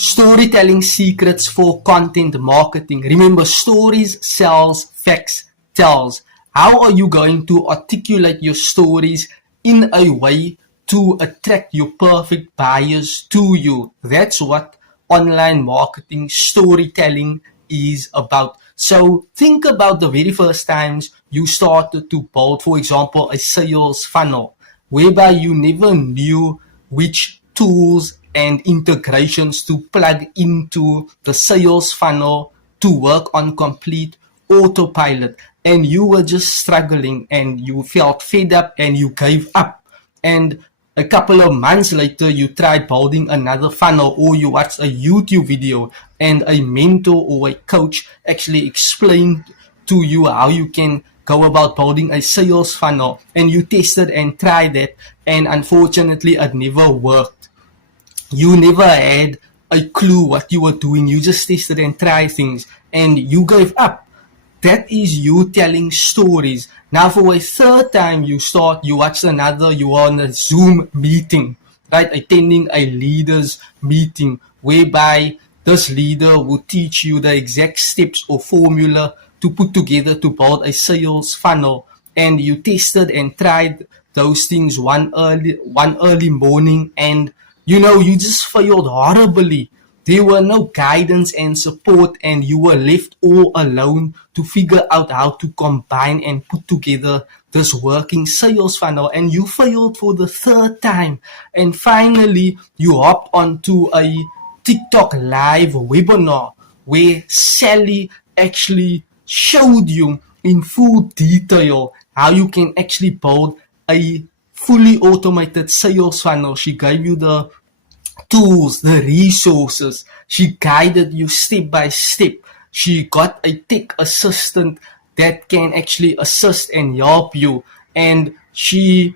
Storytelling secrets for content marketing. Remember, stories sells, facts tells. How are you going to articulate your stories in a way to attract your perfect buyers to you? That's what online marketing storytelling is about. So think about the very first times you started to build, for example, a sales funnel, whereby you never knew which tools and integrations to plug into the sales funnel to work on complete autopilot, and you were just struggling and you felt fed up and you gave up. And a couple of months later, you tried building another funnel, or you watched a YouTube video and a mentor or a coach actually explained to you how you can go about building a sales funnel, and you tested and tried it, and unfortunately it never worked. You never had a clue what you were doing. You just tested and tried things and you gave up. That is you telling stories. Now for a third time you watch another, you are on a Zoom meeting, right? Attending a leaders meeting whereby this leader will teach you the exact steps or formula to put together to build a sales funnel. And you tested and tried those things one early morning, and you just failed horribly. There were no guidance and support, and you were left all alone to figure out how to combine and put together this working sales funnel, and you failed for the third time. And finally, you hopped onto a TikTok live webinar where Sally actually showed you in full detail how you can actually build a fully automated sales funnel. She gave you the tools, the resources. She guided you step by step. She got a tech assistant that can actually assist and help you. And she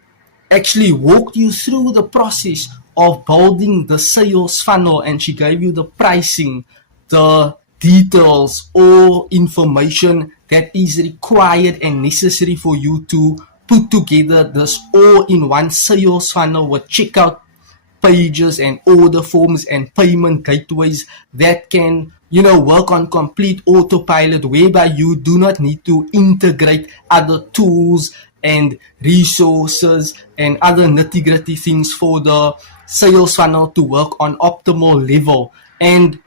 actually walked you through the process of building the sales funnel, and she gave you the pricing, the details, or information that is required and necessary for you to put together this all-in-one sales funnel with checkout pages and order forms and payment gateways that can work on complete autopilot, whereby you do not need to integrate other tools and resources and other nitty-gritty things for the sales funnel to work on optimal level. And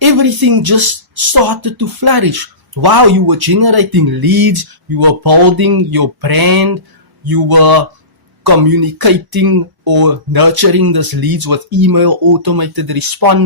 everything just started to flourish. Wow, you were generating leads, you were building your brand, you were communicating or nurturing these leads with email automated response